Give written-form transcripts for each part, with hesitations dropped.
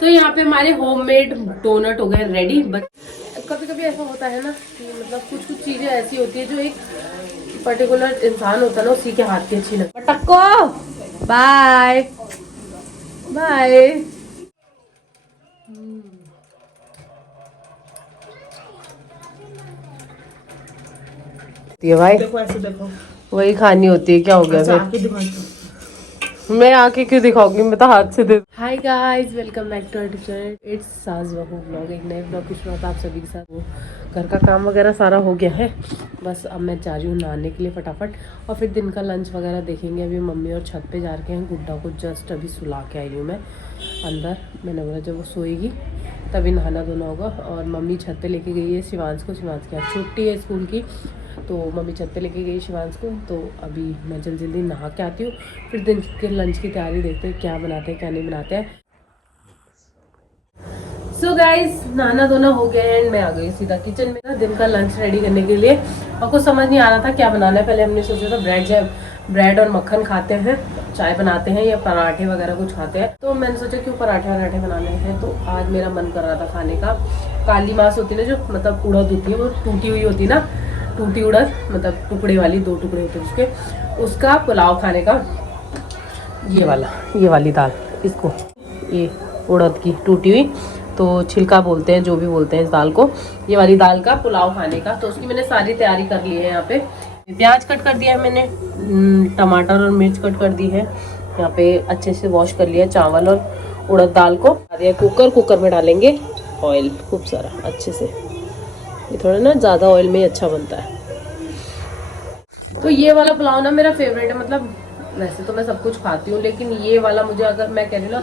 तो यहाँ पे हमारे होममेड डोनट हो गए रेडी। बट कभी कभी ऐसा होता है ना कि मतलब कुछ कुछ चीजें ऐसी होती है जो एक पर्टिकुलर इंसान होता है ना उसी के हाथ की अच्छी लगती है। टक्को बाय बाय। भाई देखो ऐसे देखो, वही खानी होती है, क्या हो गया फिर? मैं आके क्यों दिखाऊंगी, मैं तो हाथ से दे। Hi guys, welcome back to our channel. It's Saas Bahu blog. एक नए ब्लॉग की शुरुआत आप सभी के साथ। वो घर का काम वगैरह सारा हो गया है, बस अब मैं जा रही हूँ नहाने के लिए फटाफट, और फिर दिन का लंच वगैरह देखेंगे। अभी मम्मी और छत पे जा रखे हैं। गुड्डा को जस्ट अभी सुला के आई हूँ मैं अंदर। मैंने बोला जब वो सोएगी तभी नहाना धोना होगा। और मम्मी छत पे लेके गई है शिवांश को। शिवांश की आज छुट्टी है स्कूल की, तो मम्मी छत पे लेके गई शिवांश को। तो अभी मैं जल्दी जल्दी नहा के आती हूँ, फिर दिन के लंच की तैयारी देखते हैं क्या बनाते हैं क्या नहीं बनाते हैं। सो गाइस, नहाना धोना हो गया है एंड मैं आ गई सीधा किचन में ना दिन का लंच रेडी करने के लिए। और कुछ समझ नहीं आ रहा था क्या बनाना है। पहले हमने सोचा था ब्रेड और मक्खन खाते हैं, चाय बनाते हैं या पराठे वगैरह कुछ खाते हैं। तो मैंने सोचा क्यों पराठे बनाने हैं। तो आज मेरा मन कर रहा था खाने का। काली मांस होती है ना, जो मतलब उड़द होती है, वो टूटी हुई होती है ना, टूटी उड़द, मतलब टुकड़े वाली, 2 टुकड़े होते हैं उसके, उसका पुलाव खाने का। ये वाली दाल, इसको, ये उड़द की टूटी हुई, तो छिलका बोलते हैं, जो भी बोलते हैं इस दाल को, ये वाली दाल का पुलाव खाने का। तो उसकी मैंने सारी तैयारी कर ली है। यहाँ पे प्याज कट कर दिया है मैंने, टमाटर और मिर्च कट कर दी है। यहाँ पे अच्छे से वॉश कर लिया चावल और उड़द दाल को। कुकर में डालेंगे ऑयल खूब सारा अच्छे से। ये थोड़ा ना ज़्यादा ऑयल में ही अच्छा बनता है। तो ये वाला पुलाव ना मेरा फेवरेट है। मतलब वैसे तो मैं सब कुछ खाती हूँ, लेकिन ये वाला मुझे, अगर मैं कह रही हूँ ना,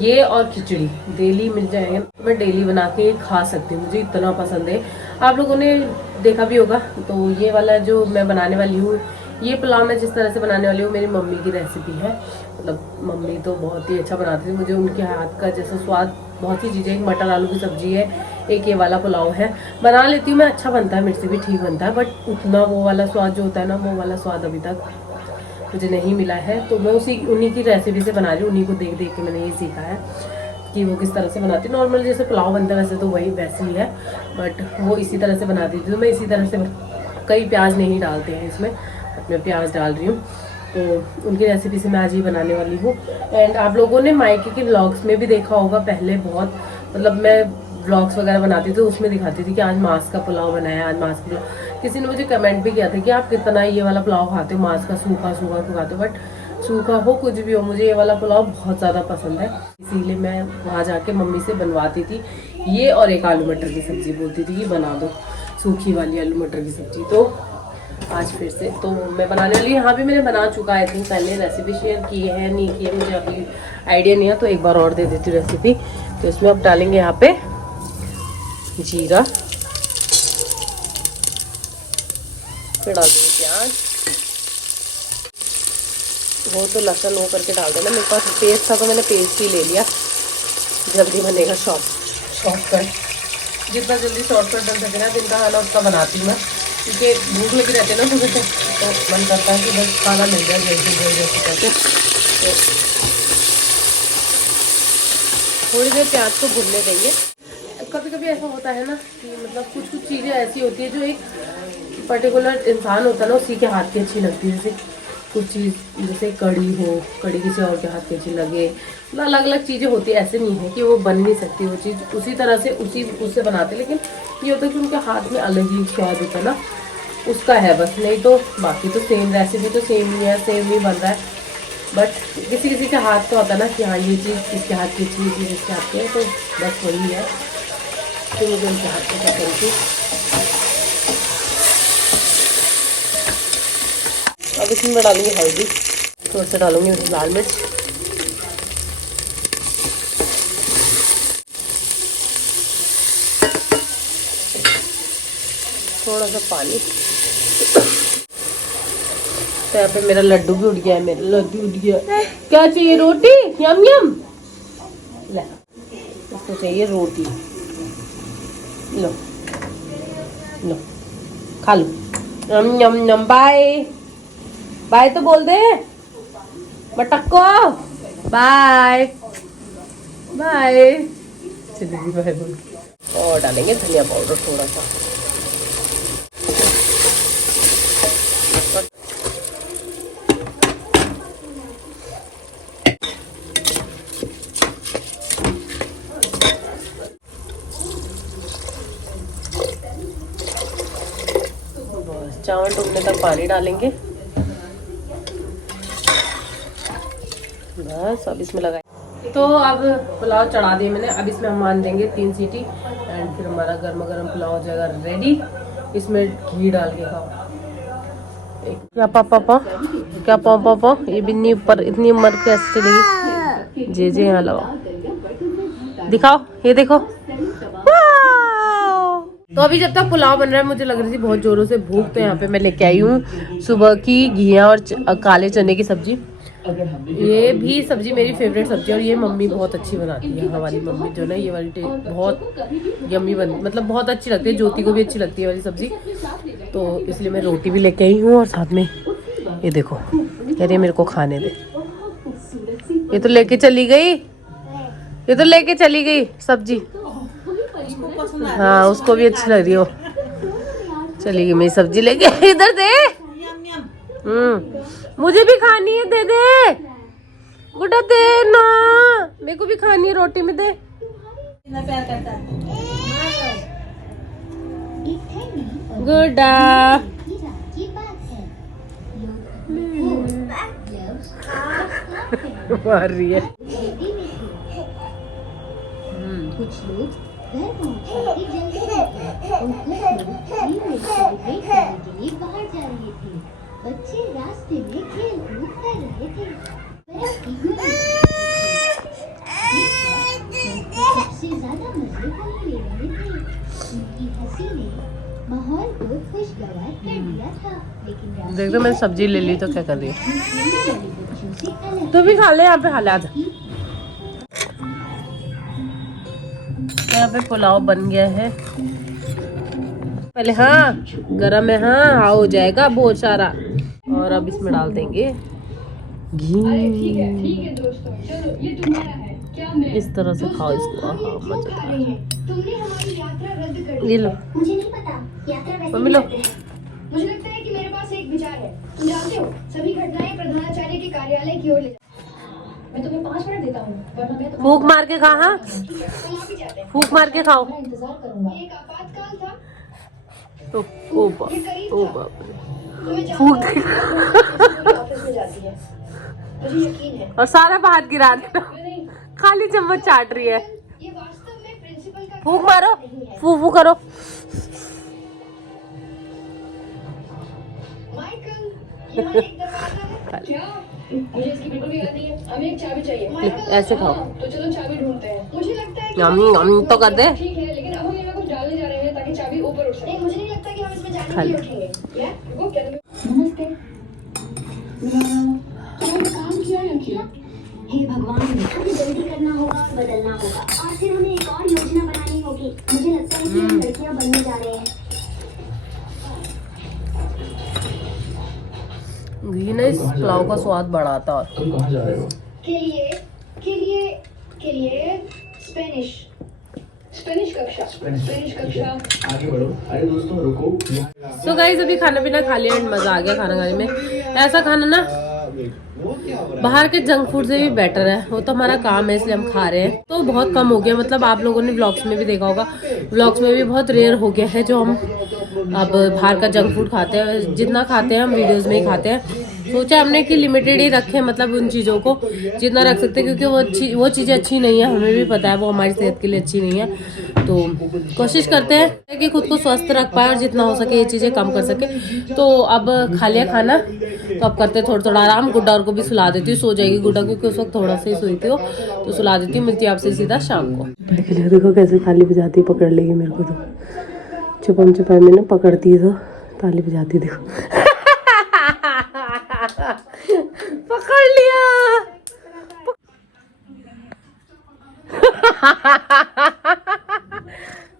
ये और खिचड़ी डेली मिल जाएंगे, मैं डेली बना के खा सकती हूँ। मुझे इतना पसंद है। आप लोगों ने देखा भी होगा। तो ये वाला जो मैं बनाने वाली हूँ, ये पुलाव मैं जिस तरह से बनाने वाली हूँ, मेरी मम्मी की रेसिपी है। मतलब मम्मी तो बहुत ही अच्छा बनाती थी। मुझे उनके हाथ का जैसा स्वाद, बहुत सी चीज़ें, एक मटर आलू की सब्जी है, एक ये वाला पुलाव है, बना लेती हूँ मैं। अच्छा बनता है, मेरे से भी ठीक बनता है, बट उतना वो वाला स्वाद जो होता है ना, वो वाला स्वाद अभी तक मुझे नहीं मिला है। तो मैं उन्हीं की रेसिपी से बना रही हूँ। उन्हीं को देख देख के मैंने ये सीखा है कि वो किस तरह से बनाती है। नॉर्मल जैसे पुलाव बनता है वैसे तो वही वैसे ही है, बट वो इसी तरह से बनाती थी। तो मैं इसी तरह से, कई प्याज नहीं डालते हैं इसमें, मैं प्याज डाल रही हूँ। तो उनकी रेसिपी से मैं आज ही बनाने वाली हूँ। एंड आप लोगों ने मायके के व्लॉग्स में भी देखा होगा पहले बहुत, मतलब मैं व्लॉग्स वगैरह बनाती थी, उसमें दिखाती थी कि आज मांस का पुलाव बनाया, आज मांस का पुलाव। किसी ने मुझे कमेंट भी किया था कि आप कितना ये वाला पुलाव खाते हो, मांस का सूखा सूखा क्यों खाते हो। बट सूखा हो कुछ भी हो, मुझे ये वाला पुलाव बहुत ज़्यादा पसंद है। इसीलिए मैं वहाँ जाके मम्मी से बनवाती थी ये, और एक आलू मटर की सब्ज़ी बोलती थी कि बना दो, सूखी वाली आलू मटर की सब्ज़ी। तो आज फिर से तो मैं बनाने वाली। यहाँ भी मैंने बना चुका है, थी पहले रेसिपी शेयर की है, नहीं की है मुझे अभी आइडिया नहीं है, तो एक बार और दे देती हूँ रेसिपी। तो इसमें अब डालेंगे यहाँ पे जीरा, फिर डाल देंगे प्याज, वो तो लहसुन वो करके डाल देना। मेरे पास पेस्ट था तो मैंने पेस्ट ही ले लिया, जल्दी बनेगा शॉर्टकट। जितना जल्दी शॉर्टकट बन सके ना दिन का खाना, उतना बनाती हूँ मैं, क्योंकि भूख लगी रहती है ना सुबह से, तो मन करता है कि बस खाना मिल जाए जल्दी जल्दी करके। तो थोड़ी देर प्याज को भुनने देंगे। कभी कभी ऐसा होता है ना कि मतलब कुछ कुछ चीज़ें ऐसी होती है जो एक पर्टिकुलर इंसान होता है ना उसी के हाथ की अच्छी लगती है। जैसे कुछ चीज़, जैसे कड़ी हो, कड़ी किसी और के हाथ की अच्छी लगे। मतलब अलग अलग चीज़ें होती है, ऐसे नहीं है कि वो बन नहीं सकती वो चीज़ उसी तरह से उससे बनाते। लेकिन ये होता है कि उनके हाथ में अलग ही स्वाद होता है ना, उसका है बस। नहीं तो बाकी तो सेम रेसिपी तो सेम ही है, सेम ही बन रहा है। बट किसी किसी के हाथ का होता है ना कि हाँ ये चीज़ इसके हाथ की अच्छी, ये चीज़ इसके हाथ की है, तो बस वही है। तो मुझे उनके हाथ की पसंद थी। अब इसमें मैं डालूंगी हल्दी, थोड़ा सा डालूंगी लाल मिर्च, थोड़ा सा पानी। तो यहाँ पे मेरा लड्डू भी उठ गया है, मेरा लड्डू उठ गया। क्या चाहिए? रोटी? यम यम, ले इसको चाहिए रोटी, लो लो खा लो, यम यम यम। बाय बाय तो बोल दे बटक्को, बाय। बाय। चलिए बाय बोल के और डालेंगे धनिया पाउडर थोड़ा सा। चावल डूबने तक पानी डालेंगे बस। अब इसमें लगाए तो अब पुलाव चढ़ा दिए मैंने। अब इसमें हम मान देंगे 3 सीटी एंड फिर हमारा गर्मा गर्म पुलाव हो जाएगा रेडी। इसमें घी डाल के खाओ। क्या पापा क्या पापा ये बिन्नी ऊपर इतनी उम्र कैसे चलेगी। जे जे यहाँ लगाओ दिखाओ ये देखो। तो अभी जब तक पुलाव बन रहा है मुझे लग रही थी बहुत जोरों से भूख। तो यहाँ पे मैं लेके आई हूँ सुबह की घिया और काले चने की सब्जी। ये भी सब्जी मेरी फेवरेट सब्जी है और ये मम्मी बहुत अच्छी बनाती है। हमारी मम्मी जो ना ये वाली बहुत यम्मी मतलब बहुत अच्छी लगती है। ज्योति को भी अच्छी लगती है वाली सब्जी। तो इसलिए मैं रोटी भी लेके आई हूँ और साथ में ये देखो कह रही है मेरे को खाने दे। ये तो लेके चली गई, ये तो लेके चली गई सब्जी। हाँ उसको भी अच्छी लग रही हो। चली गई मेरी सब्जी लेके। इधर दे। मुझे भी खानी है, दे दे गुड्डा दे ना। मेरे को भी खानी है रोटी में दे। इतना प्यार करता है गुड्डा। मार रही है। कुछ लोग घर पहुंचने के जल्दी और कुछ लोग सेलिब्रेट करने के लिए बाहर जा रहे थे। बच्चे रास्ते में खेल कूद कर रहे थे। सबसे ज्यादा मजे हम ले रहे थे। उनकी हंसी ने माहौल को खुशगवार कर दिया था। लेकिन देख दो मैंने सब्जी ले ली तो क्या कर रही है। तू भी खा ले, यहाँ पे हालात। यहाँ पे पुलाव बन गया है पहले। हाँ गरम है। हाँ हो जाएगा बहुत सारा। और अब इसमें डाल देंगे घी। इस तरह से खाओ इसको। हाँ मजा ये लो मम्मी लो। मुझे लगता है कि मेरे पास एक विचार है। तुम जानते हो सभी घटनाएं प्रधानाचार्य के कार्यालय की ओर ले। मैं तुम्हें 5 मिनट देता हूँ वरना मैं फूक मार के खा। हाँ फूक मार के खाओ। इंतजार करूंगा। एक आपातकाल था। ओ बाप फूक ऑफिस में जाती है। मुझे यकीन है। और सारा भात गिरा दे। खाली चम्मच चाट रही है। ये वास्तव में प्रिंसिपल का फूक मारो, फू करो। माइकल यहाँ एक दरवाजा है। क्या? मुझे इसकी बिल्कुल भी याद नहीं है। हमें एक चाबी चाहिए। ऐसे खाओ। तो चलो चाबी ढूंढते हैं। मुझे लगता है कि तो कर दे। ठीक है लेकिन अब हम यहाँ कुछ डालने जा रहे हैं ताकि चाबी ऊपर उठ सके। मुझे नहीं लगता कि हम इसमें जाने के लिए उठेंगे। रुको क्या नमस्ते। काम किया है क्या? हे भगवान हमें जल्दी करना होगा और बदलना होगा और फिर हमें एक और योजना बनानी होगी। मुझे लगता है कि हम लड़कियां बनने जा रहे हैं। घी ने इस पुलाव का स्वाद बढ़ाता। और तुम कहाँ जा रहे हो? के लिए स्पेनिश कक्षा। आगे बढ़ो। अरे दोस्तों रुको। सो गाइस अभी खाना पीना खा लिया एंड मजा आ गया खाना खाने में। ऐसा खाना ना बाहर के जंक फूड से भी बेटर है। वो तो हमारा काम है इसलिए हम खा रहे हैं। तो बहुत कम हो गया मतलब आप लोगों ने व्लॉग्स में भी देखा होगा। व्लॉग्स में भी बहुत रेयर हो गया है जो हम अब बाहर का जंक फूड खाते हैं। जितना खाते हैं हम वीडियोस में ही खाते हैं। सोचा हमने कि लिमिटेड ही रखें मतलब उन चीज़ों को जितना रख सकते हैं क्योंकि वो चीज़ें अच्छी नहीं है। हमें भी पता है वो हमारी सेहत के लिए अच्छी नहीं है। तो कोशिश करते हैं कि खुद को स्वस्थ रख पाए और जितना हो सके ये चीज़ें कम कर सके। तो अब खा लिया खाना तो अब करते थोड़ा आराम। गुड्डा और को भी सुला देती हूँ। सो जाएगी गुड्डा क्योंकि उस वक्त थोड़ा सा ही सोती हो तो सुला देती हूँ। मिलती है आपसे सीधा शाम को। देखो कैसे ताली बजाती पकड़ लेगी मेरे को। तो छुपम छुपाई में ना पकड़ती है तो ताली बजाती देखो। पकड़ लिया।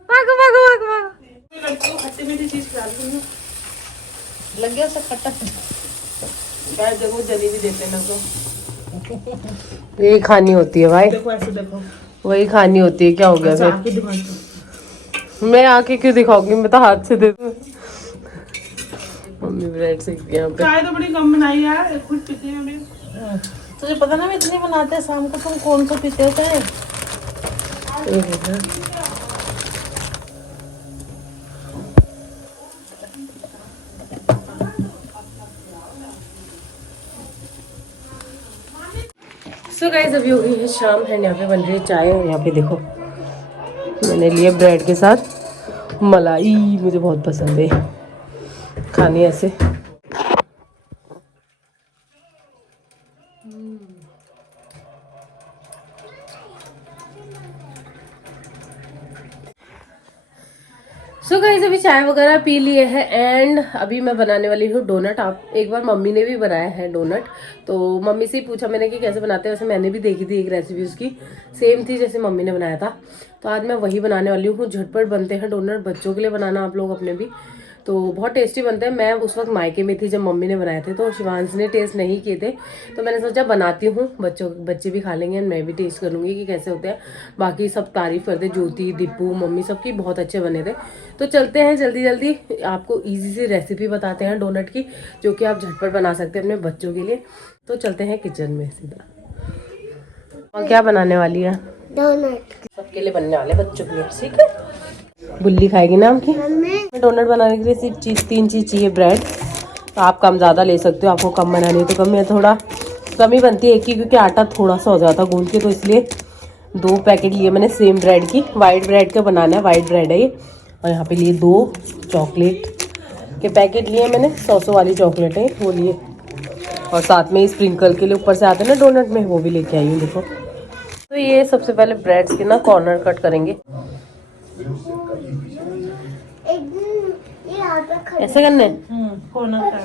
भागो भागो भागो भागो। खट्टी मीठी चीज लग गया सब खट्टा। देखो जलेबी देते हैं ना तो ये खानी होती है भाई। देखो ऐसे देखो वही खानी होती है, क्या हो गया फिर? मैं आके क्यों दिखाऊंगी, मैं तो हाथ से दे दूँ। मम्मी ब्रेड सेकती है यहाँ पे। चाय तो बड़ी कम बनाई यार, कुछ पीती है अभी। तुझे पता ना मैं इतनी बनाते हैं शाम को, तुम कौन सा पीते हो चाय? सो गाइस अभी हो गई है शाम एंड यहाँ पे बन रही है चाय। और यहाँ पे देखो मैंने लिए ब्रेड के साथ मलाई, मुझे बहुत पसंद है खाने ऐसे। सो गाइस अभी चाय वगैरह पी लिए है एंड अभी मैं बनाने वाली हूँ डोनट। आप एक बार मम्मी ने भी बनाया है डोनट, तो मम्मी से ही पूछा मैंने कि कैसे बनाते हैं। वैसे मैंने भी देखी थी एक रेसिपी, उसकी सेम थी जैसे मम्मी ने बनाया था, तो आज मैं वही बनाने वाली हूँ। झटपट बनते हैं डोनट, बच्चों के लिए बनाना आप लोग अपने भी, तो बहुत टेस्टी बनते हैं। मैं उस वक्त मायके में थी जब मम्मी ने बनाए थे, तो शिवांश ने टेस्ट नहीं किए थे, तो मैंने सोचा बनाती हूँ, बच्चे भी खा लेंगे एंड मैं भी टेस्ट कर लूँगी कि कैसे होते हैं। बाकी सब तारीफ करते, ज्योति, दीपू, मम्मी सबकी बहुत अच्छे बने थे। तो चलते हैं जल्दी जल्दी, आपको ईजी सी रेसिपी बताते हैं डोनट की, जो कि आप झटपट बना सकते हैं अपने बच्चों के लिए। तो चलते हैं किचन में सीधा। और क्या बनाने वाली है? डोनट। सबके लिए बनने वाले, बच्चों के लिए, ठीक है। बुल्ली खाएगी ना आपकी। डोनट बनाने के लिए सिर्फ 3 चीज़ चाहिए। ब्रेड तो आप कम ज़्यादा ले सकते हो, आपको कम बनानी है तो कम, या थोड़ा कम ही बनती है एक ही, क्योंकि आटा थोड़ा सा हो जाता है गूंद के, तो इसलिए 2 पैकेट लिए मैंने सेम ब्रेड की। वाइट ब्रेड का बनाना है, वाइट ब्रेड है ये। और यहाँ पे लिए 2 चॉकलेट के पैकेट लिए मैंने, 100 वाली चॉकलेट है वो लिए। और साथ में स्प्रिंकल के लिए ऊपर से आते हैं ना डोनट में, वो भी लेके आई हूँ देखो। तो ये सबसे पहले ब्रेड्स के ना कॉर्नर कट करेंगे, ऐसे करने। कोना का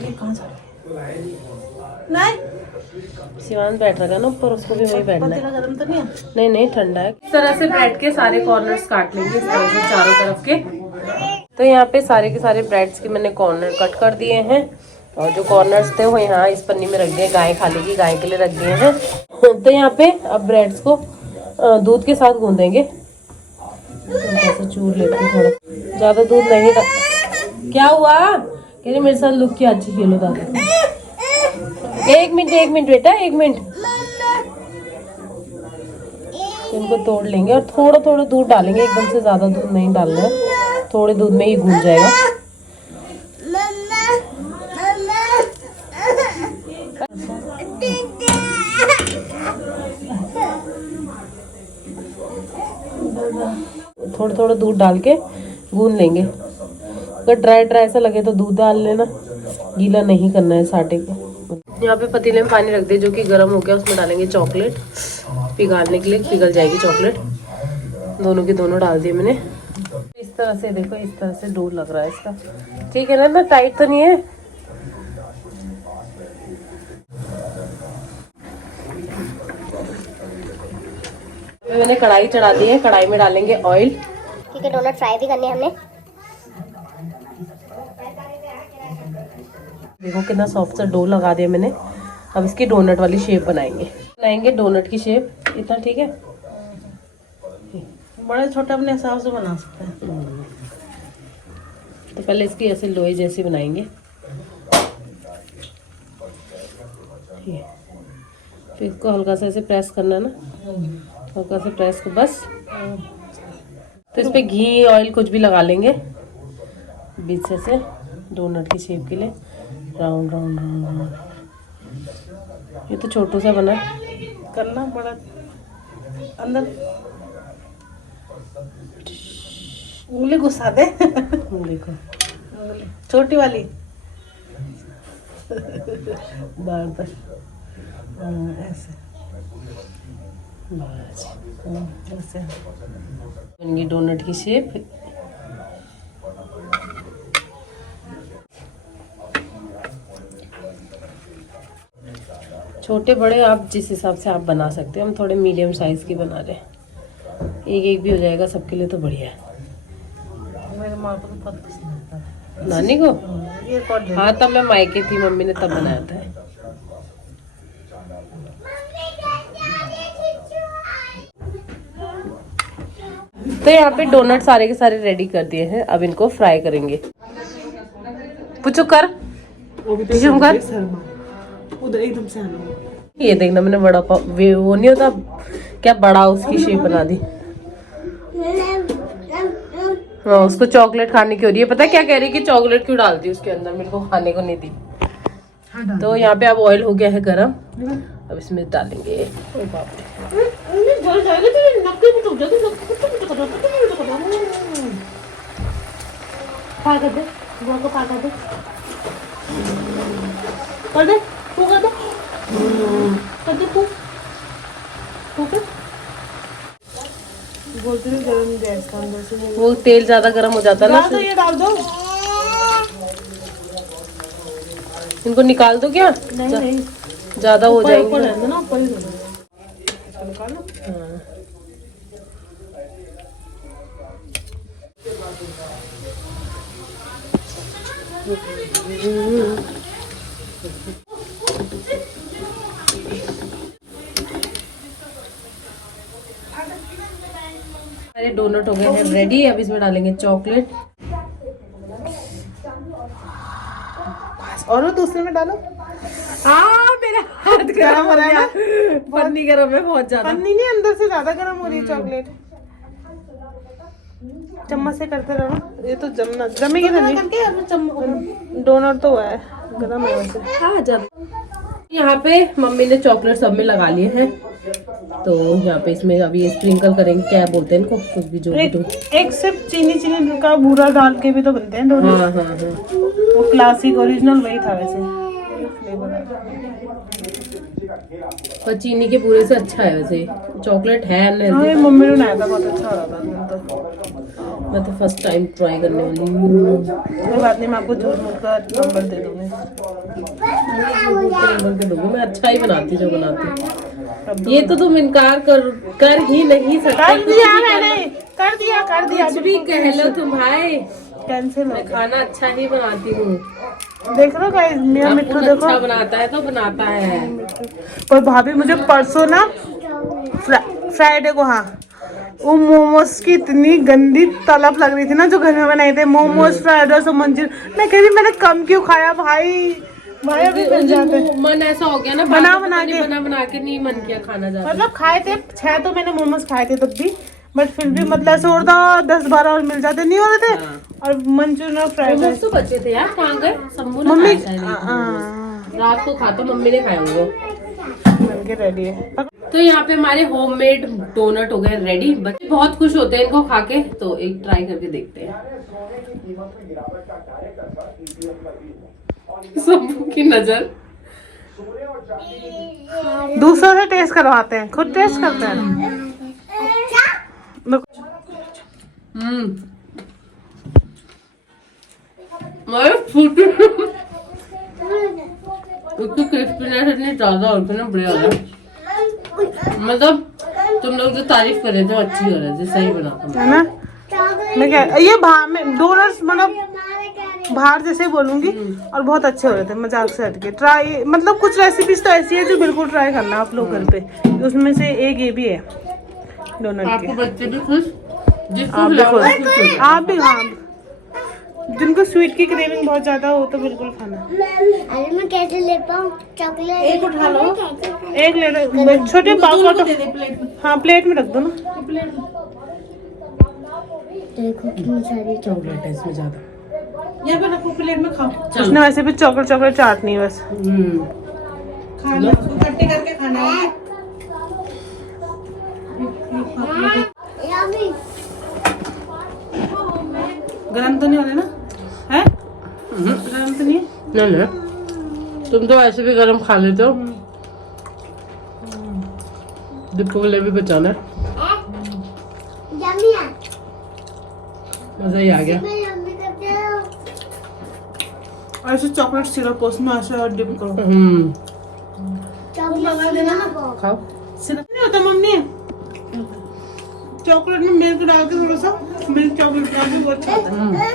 ये कहाँ जा नहीं, शिवान बैठ रहा है ना ऊपर, उसको भी वही बैठना है। गरम तो नहीं है? नहीं नहीं ठंडा है। इस तरह से ब्रेड के सारे कॉर्नर्स काट लेंगे, इस तरह से चारों तरफ के। तो यहाँ पे सारे के सारे ब्रेड्स के मैंने कॉर्नर कट कर दिए हैं, और जो कॉर्नर्स थे वो यहाँ इस पन्नी में रख दिए, गाय खा लेगी, गाय के लिए रख दिए हैं। तो यहाँ पे अब ब्रेड्स को दूध के साथ गूंदेंगे। ऐसे चूर लेते हैं, थोड़ा ज्यादा दूध नहीं डाल। क्या हुआ? कह रही मेरे साथ लुक की अच्छी खेलो दादा। एक मिनट बेटा, 1 मिनट। इनको तोड़ लेंगे और थोड़ा थोड़ा दूध डालेंगे, एकदम से ज्यादा दूध नहीं डालना है, थोड़े दूध में ही घुल जाएगा। थोड़ा थोड़ा दूध डाल के गूंद लेंगे। अगर ड्राई ड्राई ऐसा लगे तो दूध डाल लेना, गीला नहीं करना है इस आटे को। यहाँ पे पतीले में पानी रख दे जो कि गर्म हो गया, उसमें डालेंगे चॉकलेट पिघालने के लिए, पिघल जाएगी चॉकलेट। दोनों के दोनों डाल दिए मैंने। इस तरह से देखो, इस तरह से डो लग रहा है इसका, ठीक है ना? इतना टाइट तो नहीं है। मैंने कढ़ाई चढ़ा दी है, कढ़ाई में डालेंगे ऑयल, क्योंकि डोनट फ्राई भी करने हमने। देखो कितना सॉफ्ट सा डो लगा दिया मैंने। अब इसकी डोनट वाली शेप बनाएंगे डोनट की शेप। इतना ठीक है, बड़े छोटे अपने हिसाब से बना सकते हैं। तो पहले इसकी ऐसे लोई जैसी बनाएंगे, फिर इसको हल्का सा ऐसे प्रेस करना ना, हल्का से प्रेस को बस। तो इस पे घी ऑयल कुछ भी लगा लेंगे बीच से डोनट की शेप के लिए, राउंड राउंड राउंड राउंड। ये तो छोटू सा बना, करना बड़ा अंदर, उंगली घुसा दे। देखो उंगली छोटी वाली। बार बार ऐसे बस ऐसे बन गई डोनट की शेप। छोटे बड़े आप जिस हिसाब से आप बना सकते हैं, हम थोड़े मीडियम साइज की बना रहे हैं। एक एक भी हो जाएगा सबके लिए तो बढ़िया है। मेरे माँ को तो बहुत पसंद आता है। नानी को? ये कौन दे? हाँ तब मैं मायके थी, मम्मी ने तब बनाया था। तो यहाँ पे डोनट सारे के सारे रेडी कर दिए हैं, अब इनको फ्राई करेंगे। पूछो कर, वो भी पीछे कर। उधर एकदम से आना। ये देखना मैंने बड़ा पाव वो नहीं होता क्या, बड़ा उसकी शेप बना दी। हाँ उसको चॉकलेट खाने की हो रही है, पता है क्या कह रही है कि चॉकलेट क्यों डालती है उसके अंदर, मेरे को खाने को नहीं दी। तो यहाँ पे अब ऑयल हो गया है गरम, अब इसमें डालेंगे। ओ बाप रे, बोलते हैं गरम गैस का अंदर से वो तेल ज्यादा गर्म हो जाता है ना डाल दो, फिर। ये डाल दो। इनको निकाल दो क्या? नहीं ज्यादा हो ऊपर जाएंगे। रहने दो ना, ऊपर ही रहने दो। निकालो। हाँ। हमारे डोनट हो गए हैं रेडी, अब इसमें डालेंगे चॉकलेट। और वो दूसरे में डालो। मेरा हाथ गरम हो रहा है ना? पन्नी गरम है बहुत ज्यादा। पन्नी नहीं, अंदर से ज्यादा गर्म हो रही है चॉकलेट। चम्मच से करते रहो ना, ये तो जमेगी तो नहीं। डोनट तो हुआ है, गरम है वैसे। हाँ ज्यादा। यहाँ पे मम्मी ने चॉकलेट सब में लगा लिए हैं, तो यहाँ पे इसमें अभी ये स्प्रिंकल करेंगे, क्या बोलते हैं इनको, कुछ भी जो भी तो। एक सिर्फ चीनी का बूरा डाल के भी तो बनते हैं डोनट। हाँ हाँ हाँ। वो क्लासिक ओरिजिनल वही था वैसे फ्लेवर। पर चीनी के पूरे से अच्छा है वैसे, चॉकलेट है हाँ ना। ये मम्मी ने बनाया था, बहुत अच्छा हो रहा था। मैं तो फर्स्ट टाइम ट्राई करने वाली हूँ। कोई बात नहीं, मैं आपको झूठ मूठ का नंबर दे दूंगी। नंबर के दूंगी, मैं अच्छा ही बनाती जो बनाती। ये तो तुम इनकार कर ही नहीं सकते। कर दिया मैंने, कर दिया कुछ भी कह लो तुम भाई, कैंसिल हो मैं गया। खाना अच्छा ही बनाती हूँ। देख लो गाइस, मेरा आप मिट्टू खुद देखो। अच्छा बनाता है तो बनाता है। पर भाभी मुझे परसों ना फ्राइडे को, हाँ वो मोमोज की इतनी गंदी तलब लग रही थी ना, जो घर में बनाए थे मोमोज, फ्राइड राइस और मंचूरियन। मैं कह रही मैंने कम क्यों खाया भाई अभी मिल जाते। मन ऐसा हो गया ना, बना बना के नहीं मन किया खाना जाता। मतलब खाए थे 6 तो मैंने मोमोज खाए थे तब भी, बट फिर भी मतलब ऐसे और था 10-12 और मिल जाते नहीं हो रहे थे। और मंचूरियन और फ्राइड राइस तो बच्चे थे यार, कहाँ गए? शंभू ने मम्मी खाया शायद। रात को खाता मम्मी ने खाया होगा। बन के रेडी है। तो यहाँ पे हमारे होममेड डोनट हो गए रेडी। बच्चे बहुत खुश होते हैं इनको खा के, तो एक ट्राई करके देखते हैं। शंभू की नजर। दूसरों से टेस्ट करवाते हैं, खुद टेस्ट करते हैं। उसकी क्रिस्पीनेस इतनी ज्यादा होती है ना, बढ़िया है। मतलब तुम लोग जो तारीफ कर रहे थे वो अच्छी हो रही थी, सही बना है ना। मैं क्या ये बाहर में डोनट्स मतलब बाहर जैसे बोलूंगी, और बहुत अच्छे हो रहे थे, मजाक से हटके ट्राई। मतलब कुछ रेसिपीज तो ऐसी है जो बिल्कुल ट्राई करना आप लोग घर पे। उसमें से एक ये भी है डोनट आपको की। बच्चे भी खुश, जिसको आप भी खिलाओ खुश, खुश हो जाए। आप भी। हाँ जिनको स्वीट की क्रेविंग बहुत ज्यादा हो तो बिल्कुल खाना। अरे मैं कैसे ले पाऊँ चॉकलेट? एक उठा लो, एक ले लो, छोटे पाव का। हाँ प्लेट में रख दो ना। देखो कितनी सारी चॉकलेट है इसमें ज्यादा। यहाँ पे रखो, प्लेट में खाओ। चलो। उसने वैसे भी चॉकलेट चाटनी है बस। खाना उसको कट्टे करके खाना है। यामी गरम तो नहीं हो रहे ना? है गरम तो नहीं है? नहीं तुम तो ऐसे भी गरम खा लेते हो। दीपू के लिए भी बचाना है। यम्मी है। मजा ही आ गया। मैं यम्मी करते हो। ऐसे चॉकलेट सिरप उसमें ऐसे डिप करो। चॉकलेट देना ना। खाओ। सिरप नहीं होता मम्मी, चॉकलेट में मिल्क डाल के, थोड़ा सा मिल्क चॉकलेट डाल के वो अच्छा होता है।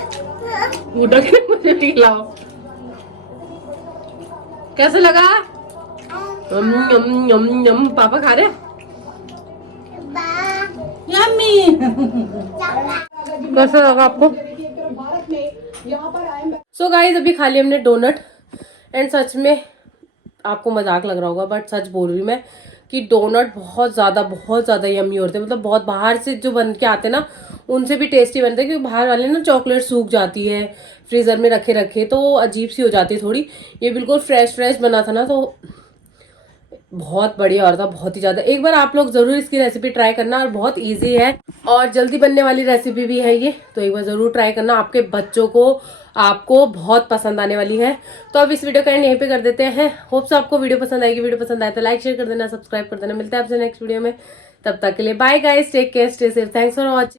बुड्ढा के मुझे खिलाओ। कैसे लगा? यम यम यम यम। पापा खा रहे? यम्मी। कैसा लगा आपको? सो गाइस अभी खा लिया हमने डोनट एंड सच में आपको मजाक लग रहा होगा बट सच बोल रही हूँ मैं कि डोनट बहुत ज्यादा यम्मी होते हैं। मतलब बहुत बाहर से जो बन के आते हैं ना उनसे भी टेस्टी बनते हैं, क्योंकि बाहर वाले ना चॉकलेट सूख जाती है फ्रीजर में रखे रखे तो अजीब सी हो जाती है थोड़ी। ये बिल्कुल फ्रेश बना था ना तो बहुत बढ़िया और था, बहुत ही ज्यादा। एक बार आप लोग जरूर इसकी रेसिपी ट्राई करना और बहुत इजी है और जल्दी बनने वाली रेसिपी भी है ये, तो एक बार जरूर ट्राई करना। आपके बच्चों को आपको बहुत पसंद आने वाली है। तो अब इस वीडियो का एंड यहीं पे कर देते हैं। होप्स आपको वीडियो पसंद आएगी। वीडियो पसंद आए तो लाइक शेयर कर देना, सब्सक्राइब कर देना। मिलते हैं आपसे नेक्स्ट वीडियो में, तब तक के लिए bye guys, take care, stay safe, thanks for watching.